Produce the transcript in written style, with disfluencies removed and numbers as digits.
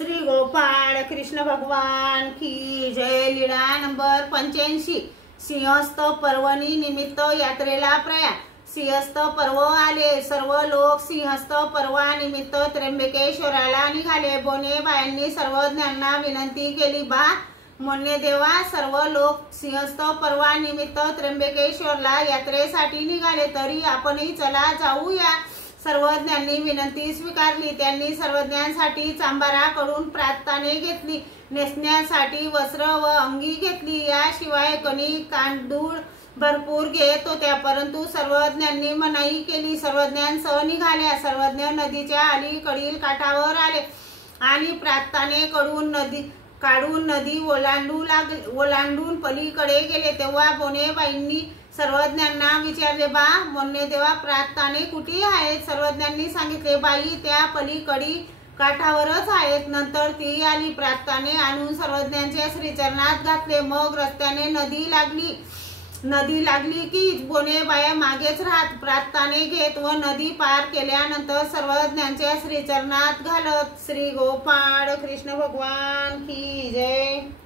श्री गोपाळ कृष्ण भगवान की जय। लीळा नंबर 85। सिंहस्थ पर्वणी निमित्त यात्रेला प्रयाण। सिंहस्थ पर्व आले, सर्व लोक सिंहस्थ पर्वानिमित्त त्र्यंबकेश्वराला निघाले। बोने बायांनी सर्वज्ञांना विनंती केली, बा मोन्य देवा, सर्व लोक सिंहस्थ पर्वानिमित्त त्र्यंबकेश्वरला यात्रेसाठी निघाले, तरी आपणही चला जाऊया। सर्वज्ञांनी विनंती स्वीकारली। त्यांनी सर्वज्ञांसाठी चांभाराकडून प्रार्थना घेतली, नेसण्यासाठी वस्त्र व अंगी घेतली, याशिवाय कणिक तांदूळ भरपूर घेत होत्या। परंतु सर्वज्ञांनी मनाई केली। सर्वज्ञांसह निघाल्या। सर्वज्ञ नदीच्या अलीकडील काठावर आले आणि प्रार्थनेकडून नदी ओलांडून पलीकडे गेले। तेव्हा बोनेबाईंनी सर्वज्ञांना विचारले, बा मोन्य देवा, प्रार्थने कुठे आहेत? सर्वज्ञांनी सांगितले, बाई त्या पलीकडील काठावरच आहेत। नंतर ती आली, प्रार्थने आणून सर्वज्ञांच्या श्रीचरणात घातले। मग रस्त्याने नदी लागली की बोनेबाया मागेच राहत प्रार्थने घेत व नदी पार केल्यानंतर सर्वज्ञांच्या श्रीचरणात घालत। श्री गोपाळ कृष्ण भगवान की जय।